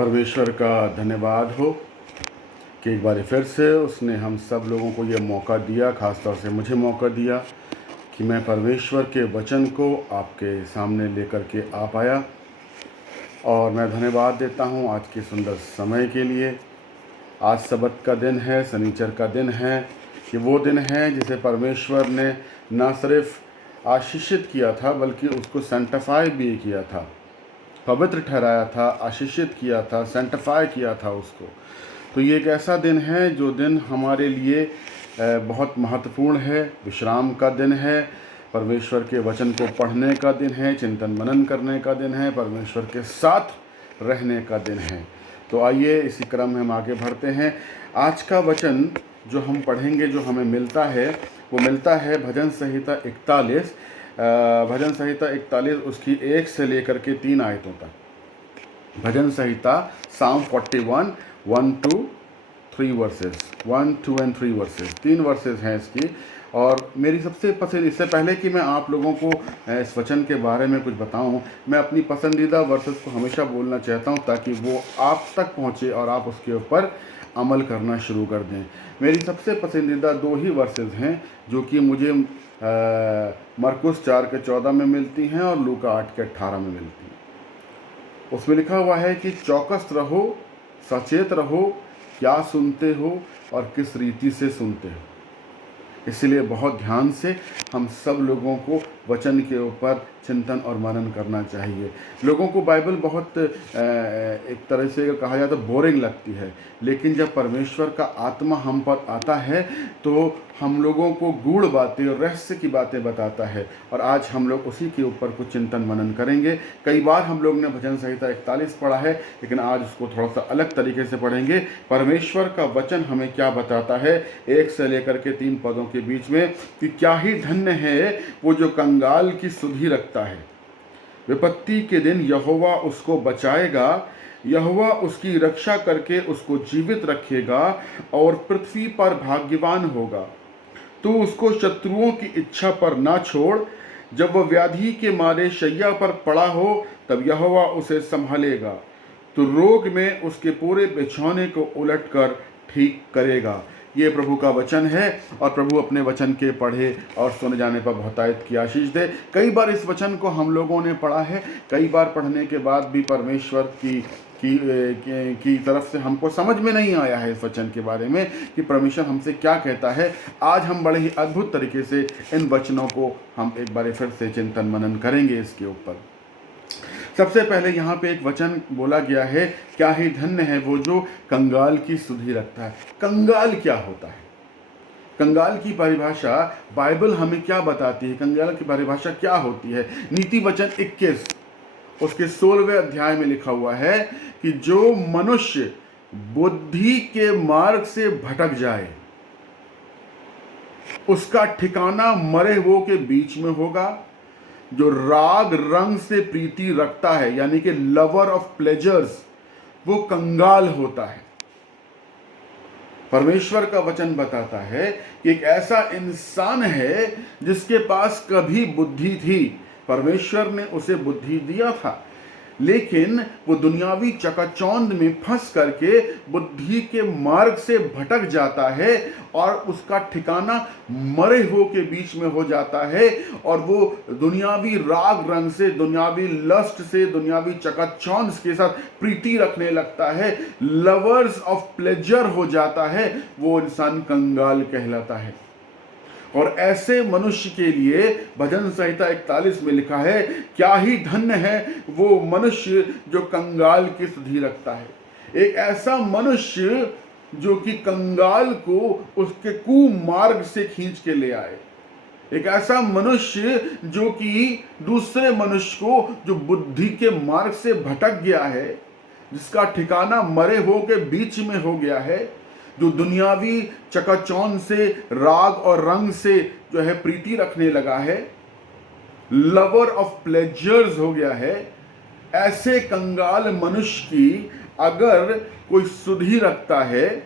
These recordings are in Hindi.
परमेश्वर का धन्यवाद हो कि एक बार फिर से उसने हम सब लोगों को ये मौका दिया, ख़ास तौर से मुझे मौका दिया कि मैं परमेश्वर के वचन को आपके सामने लेकर के आ पाया। और मैं धन्यवाद देता हूँ आज के सुंदर समय के लिए। आज सबत का दिन है, शनिचर का दिन है। ये वो दिन है जिसे परमेश्वर ने न सिर्फ आशीषित किया था बल्कि उसको सेंटिफाई भी किया था, पवित्र ठहराया था, आशीषित किया था, सेंटिफाई किया था उसको। तो ये एक ऐसा दिन है जो दिन हमारे लिए बहुत महत्वपूर्ण है। विश्राम का दिन है, परमेश्वर के वचन को पढ़ने का दिन है, चिंतन मनन करने का दिन है, परमेश्वर के साथ रहने का दिन है। तो आइए इसी क्रम में हम आगे बढ़ते हैं। आज का वचन जो हम पढ़ेंगे, जो हमें मिलता है, वो मिलता है भजन संहिता 41। भजन संहिता 41 उसकी 1 से लेकर के 3 आयतों तक। भजन संहिता साम 41 1 to 3 versus, 1 2 and 3 versus, 3 versus हैं इसकी। और मेरी सबसे पसंद, इससे पहले कि मैं आप लोगों को इस वचन के बारे में कुछ बताऊं, मैं अपनी पसंदीदा वर्सेस को हमेशा बोलना चाहता हूं ताकि वो आप तक पहुंचे और आप उसके ऊपर अमल करना शुरू कर दें। मेरी सबसे पसंदीदा 2 ही वर्सेस हैं जो कि मुझे मरकुस 4 के 14 में मिलती हैं और लूका 8 के 18 में मिलती हैं। उसमें लिखा हुआ है कि चौकस रहो, सचेत रहो, क्या सुनते हो और किस रीति से सुनते हो। इसलिए बहुत ध्यान से हम सब लोगों को वचन के ऊपर चिंतन और मनन करना चाहिए। लोगों को बाइबल बहुत एक तरह से कहा जाए तो बोरिंग लगती है, लेकिन जब परमेश्वर का आत्मा हम पर आता है तो हम लोगों को गूढ़ बातें और रहस्य की बातें बताता है। और आज हम लोग उसी के ऊपर कुछ चिंतन मनन करेंगे। कई बार हम लोग ने भजन संहिता 41 पढ़ा है, लेकिन आज उसको थोड़ा सा अलग तरीके से पढ़ेंगे। परमेश्वर का वचन हमें क्या बताता है 1 से लेकर के 3 पदों के बीच में, कि क्या ही धन्य है वो जो कंगाल की सुधि रखता है। विपत्ति के दिन यहोवा उसको बचाएगा, यहोवा उसकी रक्षा करके उसको जीवित रखेगा और पृथ्वी पर भाग्यवान होगा। तू उसको शत्रुओं की इच्छा पर ना छोड़। जब वह व्याधि के मारे शैया पर पड़ा हो तब यहोवा उसे संभालेगा। तो रोग में उसके पूरे बिछौने को उलटकर ठीक करेगा। ये प्रभु का वचन है और प्रभु अपने वचन के पढ़े और सुने जाने पर बहुतायत की आशीष दे। कई बार इस वचन को हम लोगों ने पढ़ा है, कई बार पढ़ने के बाद भी परमेश्वर की तरफ से हमको समझ में नहीं आया है इस वचन के बारे में कि परमेश्वर हमसे क्या कहता है। आज हम बड़े ही अद्भुत तरीके से इन वचनों को हम एक बार फिर से चिंतन मनन करेंगे इसके ऊपर। सबसे पहले यहाँ पे एक वचन बोला गया है, क्या ही धन्य है वो जो कंगाल की सुधि रखता है। कंगाल क्या होता है? कंगाल की परिभाषा बाइबल हमें क्या बताती है? कंगाल की परिभाषा क्या होती है? नीति वचन 21 उसके 16वें अध्याय में लिखा हुआ है कि जो मनुष्य बुद्धि के मार्ग से भटक जाए उसका ठिकाना मरे हुओं के बीच में होगा। जो राग रंग से प्रीति रखता है, यानी कि लवर ऑफ प्लेजर्स, वो कंगाल होता है। परमेश्वर का वचन बताता है कि एक ऐसा इंसान है जिसके पास कभी बुद्धि थी, परमेश्वर ने उसे बुद्धि दिया था, लेकिन वो दुनियावी चकाचौंध में फंस करके बुद्धि के मार्ग से भटक जाता है और उसका ठिकाना मरे हुओं के बीच में हो जाता है। और वो दुनियावी राग रंग से, दुनियावी लस्ट से, दुनियावी चकाचौंध के साथ प्रीति रखने लगता है, लवर्स ऑफ प्लेजर हो जाता है। वो इंसान कंगाल कहलाता है। और ऐसे मनुष्य के लिए भजन संहिता 41 में लिखा है, क्या ही धन्य है वो मनुष्य जो कंगाल की सुधि रखता है। एक ऐसा मनुष्य जो कि कंगाल को उसके कुमार्ग से खींच के ले आए। एक ऐसा मनुष्य जो कि दूसरे मनुष्य को जो बुद्धि के मार्ग से भटक गया है, जिसका ठिकाना मरे हुओं के बीच में हो गया है, जो दुनियावी चकाचौंध से, राग और रंग से जो है प्रीति रखने लगा है, लवर ऑफ प्लेजर्स हो गया है। ऐसे कंगाल मनुष्य की अगर कोई सुधि रखता है,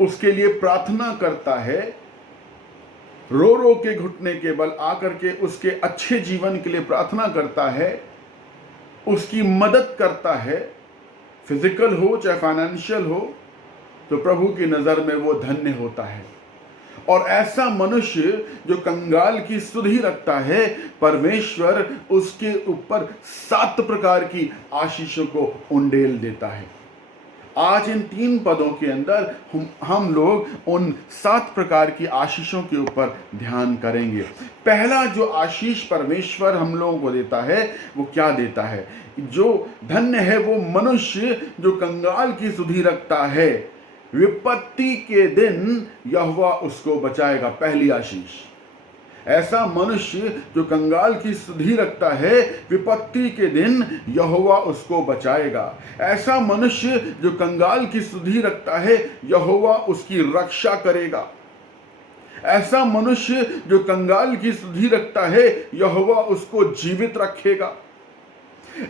उसके लिए प्रार्थना करता है, रो रो के घुटने के बल आकर के उसके अच्छे जीवन के लिए प्रार्थना करता है, उसकी मदद करता है, फिजिकल हो चाहे फाइनेंशियल हो, तो प्रभु की नज़र में वो धन्य होता है। और ऐसा मनुष्य जो कंगाल की सुधि रखता है, परमेश्वर उसके ऊपर 7 प्रकार की आशीषों को उंडेल देता है। आज इन 3 पदों के अंदर हम लोग उन 7 प्रकार की आशीषों के ऊपर ध्यान करेंगे। पहला जो आशीष परमेश्वर हम लोगों को देता है, वो क्या देता है? जो धन्य है वो मनुष्य जो कंगाल की सुधि रखता है, विपत्ति के दिन यहोवा उसको बचाएगा। पहली आशीष, ऐसा मनुष्य जो कंगाल की सुधि रखता है, विपत्ति के दिन यहोवा उसको बचाएगा। ऐसा मनुष्य जो कंगाल की सुधि रखता है, यहोवा उसकी रक्षा करेगा। ऐसा मनुष्य जो कंगाल की सुधि रखता है, यहोवा उसको जीवित रखेगा।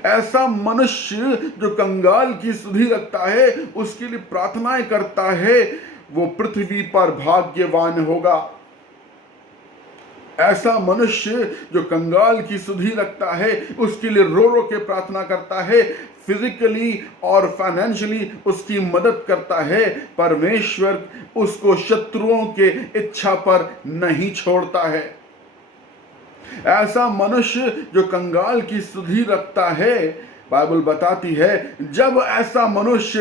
ऐसा मनुष्य जो कंगाल की सुधि रखता है, उसके लिए प्रार्थनाएं करता है, वो पृथ्वी पर भाग्यवान होगा। ऐसा मनुष्य जो कंगाल की सुधि रखता है, उसके लिए रो रो के प्रार्थना करता है, फिजिकली और फाइनेंशियली उसकी मदद करता है, परमेश्वर उसको शत्रुओं के इच्छा पर नहीं छोड़ता है। ऐसा मनुष्य जो कंगाल की सुधि रखता है, बाइबल बताती है जब ऐसा मनुष्य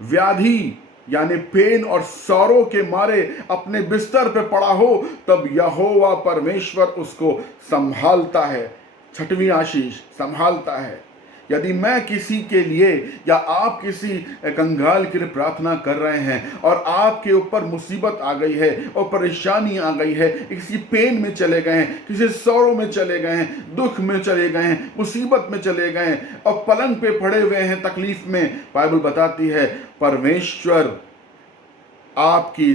व्याधि यानी पेन और सौरों के मारे अपने बिस्तर पे पड़ा हो, तब यहोवा परमेश्वर उसको संभालता है। 6वीं आशीष, संभालता है। यदि मैं किसी के लिए या आप किसी कंगाल के लिए प्रार्थना कर रहे हैं और आपके ऊपर मुसीबत आ गई है और परेशानी आ गई है, किसी पेन में चले गए हैं, किसी सौरों में चले गए हैं, दुख में चले गए हैं, मुसीबत में चले गए हैं और पलंग पे पड़े हुए हैं तकलीफ में, बाइबल बताती है परमेश्वर आपकी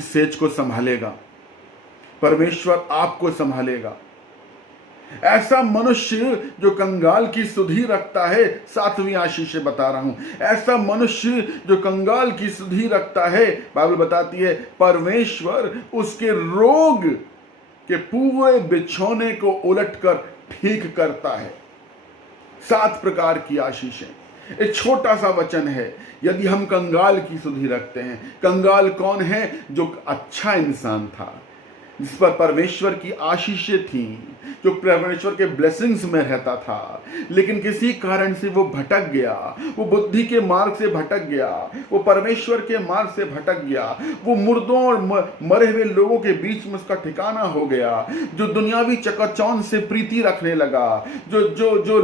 सेज को संभालेगा। परमेश्वर आपको संभालेगा। ऐसा मनुष्य जो कंगाल की सुधि रखता है, 7वीं आशीष से बता रहा हूं, ऐसा मनुष्य जो कंगाल की सुधि रखता है, बाइबल बताती है परमेश्वर उसके रोग के पूरे बिछौने को उलटकर ठीक करता है। 7 प्रकार की आशीषें। एक छोटा सा वचन है, यदि हम कंगाल की सुधि रखते हैं। कंगाल कौन है? जो अच्छा इंसान था, जिस पर परमेश्वर की आशीषें थी, जो परमेश्वर के ब्लेसिंग्स में रहता था, लेकिन किसी कारण से वो भटक गया, वो बुद्धि के मार्ग से भटक गया, वो परमेश्वर के मार्ग से भटक गया, वो मुर्दों और मरे हुए लोगों के बीच में उसका ठिकाना हो गया, जो दुनियावी चकाचौंध से प्रीति रखने लगा, जो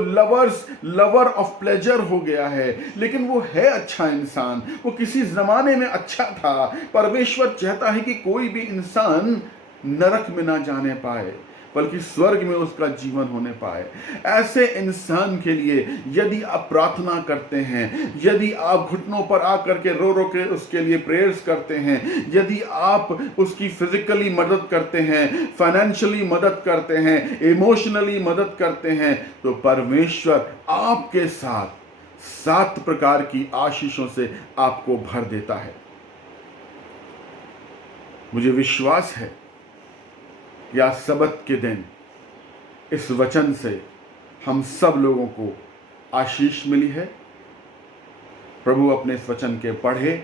लवर ऑफ प्लेजर हो गया है। लेकिन वो है अच्छा इंसान, वो किसी जमाने में अच्छा था। परमेश्वर चाहता है कि कोई भी इंसान नरक में ना जाने पाए, बल्कि स्वर्ग में उसका जीवन होने पाए। ऐसे इंसान के लिए यदि आप प्रार्थना करते हैं, यदि आप घुटनों पर आकर के रो रो के उसके लिए प्रेयर्स करते हैं, यदि आप उसकी फिजिकली मदद करते हैं, फाइनेंशियली मदद करते हैं, इमोशनली मदद करते हैं, तो परमेश्वर आपके साथ 7 प्रकार की आशीषों से आपको भर देता है। मुझे विश्वास है या सबत के दिन इस वचन से हम सब लोगों को आशीष मिली है। प्रभु अपने इस वचन के पढ़े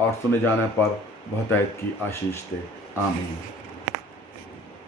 और सुने जाने पर बहुतायत की आशीष दे। आमीन।